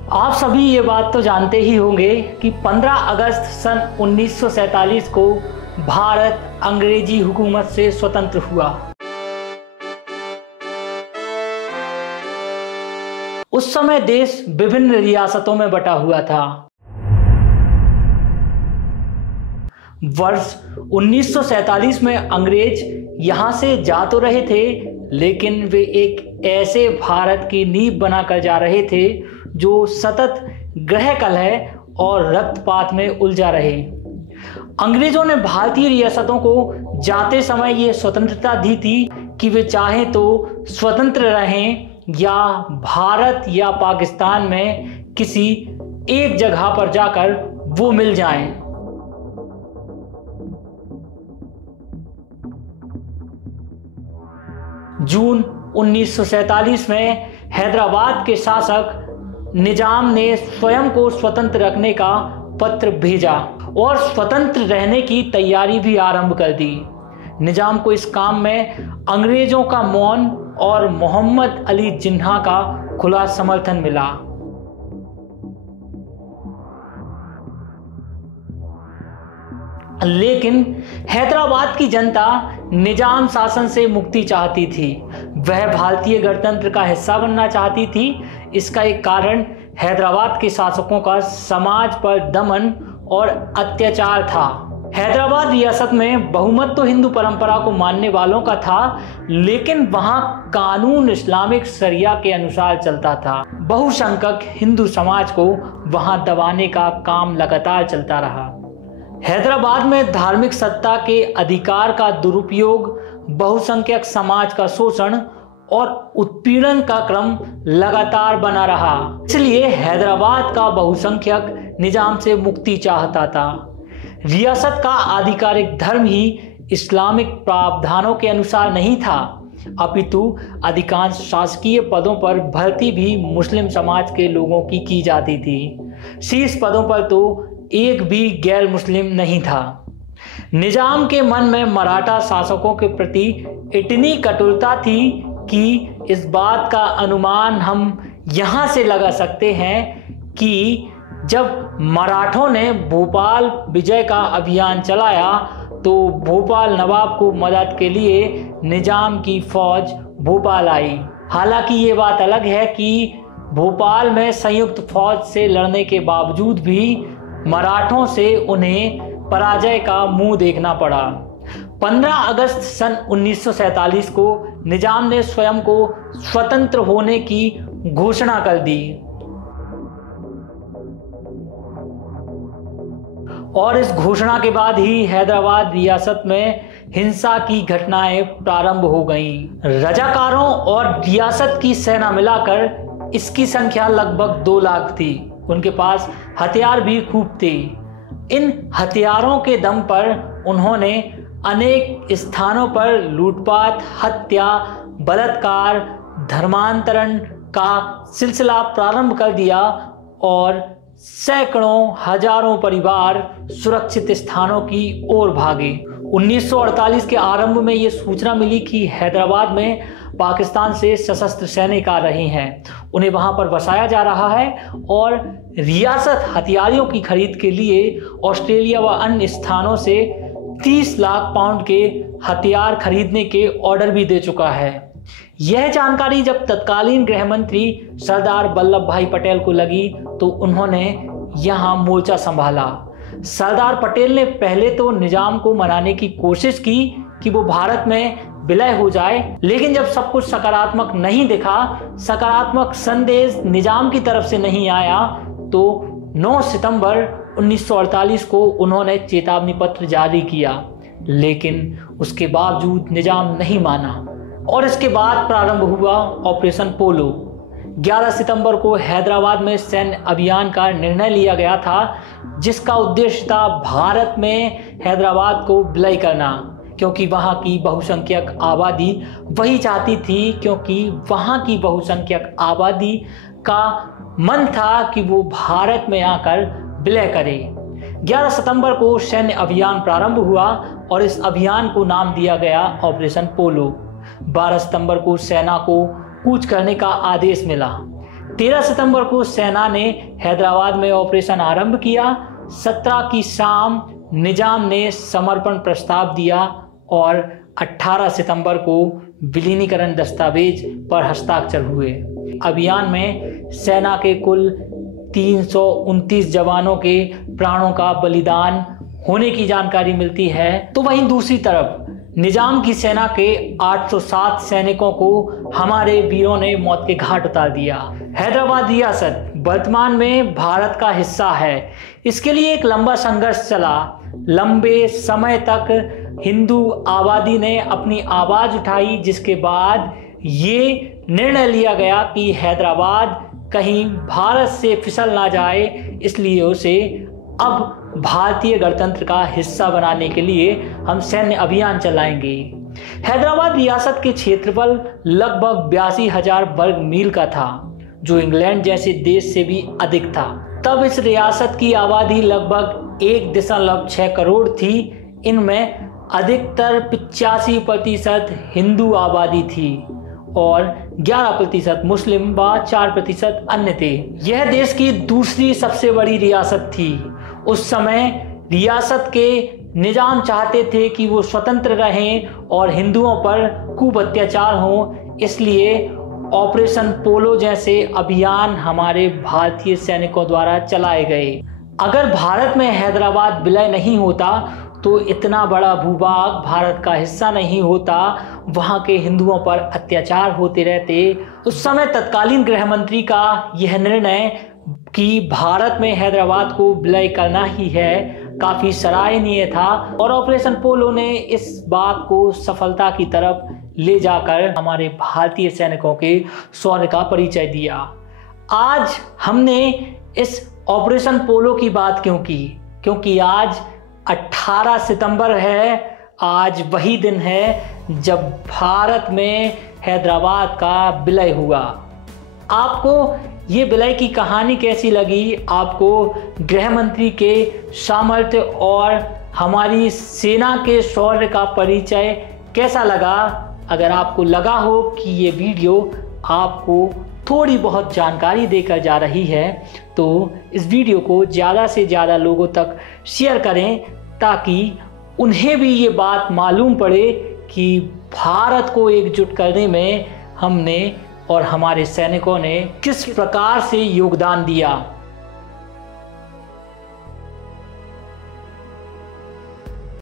आप सभी ये बात तो जानते ही होंगे कि 15 अगस्त सन 1947 को भारत अंग्रेजी हुकूमत से स्वतंत्र हुआ। उस समय देश विभिन्न रियासतों में बटा हुआ था। वर्ष 1947 में अंग्रेज यहां से जा तो रहे थे, लेकिन वे एक ऐसे भारत की नींव बनाकर जा रहे थे जो सतत ग्रह कलह और रक्तपात में उलझा रहे। अंग्रेजों ने भारतीय रियासतों को जाते समय यह स्वतंत्रता दी थी कि वे चाहें तो स्वतंत्र रहें या भारत या पाकिस्तान में किसी एक जगह पर जाकर वो मिल जाएं। जून 1947 में हैदराबाद के शासक निजाम ने स्वयं को स्वतंत्र रखने का पत्र भेजा और स्वतंत्र रहने की तैयारी भी आरंभ कर दी। निजाम को इस काम में अंग्रेजों का मौन और मोहम्मद अली जिन्ना का खुला समर्थन मिला। लेकिन हैदराबाद की जनता निजाम शासन से मुक्ति चाहती थी। वह भारतीय गणतंत्र का हिस्सा बनना चाहती थी। इसका एक कारण हैदराबाद के शासकों का समाज पर दमन और अत्याचार था। हैदराबाद रियासत में बहुमत तो हिंदू परंपरा को मानने वालों का था, लेकिन वहां कानून इस्लामिक शरिया के अनुसार चलता था। बहुसंख्यक हिंदू समाज को वहां दबाने का काम लगातार चलता रहा। हैदराबाद में धार्मिक सत्ता के अधिकार का दुरुपयोग, बहुसंख्यक समाज का शोषण और उत्पीड़न का क्रम लगातार बना रहा। इसलिए हैदराबाद का बहुसंख्यक निजाम से मुक्ति चाहता था। रियासत का आधिकारिक धर्म ही इस्लामिक प्रावधानों के अनुसार नहीं था, अपितु अधिकांश शासकीय पदों पर भर्ती भी मुस्लिम समाज के लोगों की जाती थी। शीर्ष पदों पर तो एक भी गैर मुस्लिम नहीं था। निजाम के मन में मराठा शासकों के प्रति इतनी कठोरता थी कि इस बात का अनुमान हम यहाँ से लगा सकते हैं कि जब मराठों ने भोपाल विजय का अभियान चलाया तो भोपाल नवाब को मदद के लिए निजाम की फौज भोपाल आई। हालांकि ये बात अलग है कि भोपाल में संयुक्त फौज से लड़ने के बावजूद भी मराठों से उन्हें पराजय का मुंह देखना पड़ा। 15 अगस्त सन 1947 को निजाम ने स्वयं को स्वतंत्र होने की घोषणा कर दी और इस घोषणा के बाद ही हैदराबाद रियासत में हिंसा की घटनाएं प्रारंभ हो गईं। रजाकारों और रियासत की सेना मिलाकर इसकी संख्या लगभग 2 लाख थी। उनके पास हथियार भी खूब थे। इन हथियारों के दम पर उन्होंने अनेक स्थानों पर लूटपाट, हत्या, बलात्कार, धर्मांतरण का सिलसिला प्रारंभ कर दिया और सैकड़ों हजारों परिवार सुरक्षित स्थानों की ओर भागे। 1948 के आरंभ में यह सूचना मिली कि हैदराबाद में पाकिस्तान से सशस्त्र सैनिक आ रहे हैं। उन्हें वहां पर बसाया जा रहा है और रियासत हथियारों की खरीद के लिए ऑस्ट्रेलिया व अन्य स्थानों से 30 लाख पाउंड के हथियार खरीदने के ऑर्डर भी दे चुका है। यह जानकारी जब तत्कालीन गृह मंत्री सरदार वल्लभ भाई पटेल को लगी तो उन्होंने यहां मोर्चा संभाला। सरदार पटेल ने पहले तो निजाम को मनाने की कोशिश की कि वो भारत में विलय हो जाए, लेकिन जब सब कुछ सकारात्मक नहीं दिखा, सकारात्मक संदेश निजाम की तरफ से नहीं आया, तो 9 सितंबर 1948 को उन्होंने चेतावनी पत्र जारी किया। लेकिन उसके बावजूद निजाम नहीं माना और इसके बाद प्रारंभ हुआ ऑपरेशन पोलो। 11 सितंबर को हैदराबाद में सैन्य अभियान का निर्णय लिया गया था, जिसका उद्देश्य था भारत में हैदराबाद को विलय करना, क्योंकि वहां की बहुसंख्यक आबादी वही चाहती थी, क्योंकि वहां की बहुसंख्यक आबादी का मन था कि वो भारत में आकर विलय करे। 11 सितंबर को सैन्य अभियान प्रारंभ हुआ और इस अभियान को नाम दिया गया ऑपरेशन पोलो। 12 सितंबर को सेना को कूच करने का आदेश मिला। 13 सितंबर को सेना ने हैदराबाद में ऑपरेशन आरंभ किया। 17 की शाम निजाम ने समर्पण प्रस्ताव दिया और 18 सितंबर को विलीनीकरण दस्तावेज पर हस्ताक्षर हुए। अभियान में सेना के कुल 329 जवानों के प्राणों का बलिदान होने की जानकारी मिलती है। तो वहीं दूसरी तरफ निजाम की सेना के 807 सैनिकों को हमारे वीरों ने मौत के घाट उतार दिया। हैदराबाद रियासत वर्तमान में भारत का हिस्सा है। इसके लिए एक लंबा संघर्ष चला। लंबे समय तक हिंदू आबादी ने अपनी आवाज उठाई, जिसके बाद ये निर्णय लिया गया कि हैदराबाद कहीं भारत से फिसल ना जाए, इसलिए उसे अब भारतीय गणतंत्र का हिस्सा बनाने के लिए हम सैन्य अभियान चलाएंगे। हैदराबाद रियासत के क्षेत्रफल लगभग 82,000 वर्ग मील का था, जो इंग्लैंड जैसे देश से भी अधिक था। तब इस रियासत की आबादी लगभग 1.6 करोड़ थी। इनमें अधिकतर 85% हिंदू आबादी थी और 11% मुस्लिम व 4% अन्य थे। यह देश की दूसरी सबसे बड़ी रियासत थी। उस समय रियासत के निजाम चाहते थे कि वो स्वतंत्र रहें और हिंदुओं पर खूब अत्याचार हो, इसलिए ऑपरेशन पोलो जैसे अभियान हमारे भारतीय सैनिकों द्वारा चलाए गए। अगर भारत में हैदराबाद विलय नहीं होता तो इतना बड़ा भूभाग भारत का हिस्सा नहीं होता, वहाँ के हिंदुओं पर अत्याचार होते रहते। उस समय तत्कालीन गृह मंत्री का यह निर्णय कि भारत में हैदराबाद को विलय करना ही है काफ़ी सराहनीय था और ऑपरेशन पोलो ने इस बात को सफलता की तरफ ले जाकर हमारे भारतीय सैनिकों के शौर्य का परिचय दिया। आज हमने इस ऑपरेशन पोलो की बात क्यों की? क्योंकि आज 18 सितंबर है। आज वही दिन है जब भारत में हैदराबाद का विलय हुआ। आपको ये विलय की कहानी कैसी लगी? आपको गृह मंत्री के सामर्थ्य और हमारी सेना के शौर्य का परिचय कैसा लगा? अगर आपको लगा हो कि ये वीडियो आपको थोड़ी बहुत जानकारी देकर जा रही है, तो इस वीडियो को ज़्यादा से ज़्यादा लोगों तक शेयर करें, ताकि उन्हें भी ये बात मालूम पड़े कि भारत को एकजुट करने में हमने और हमारे सैनिकों ने किस प्रकार से योगदान दिया।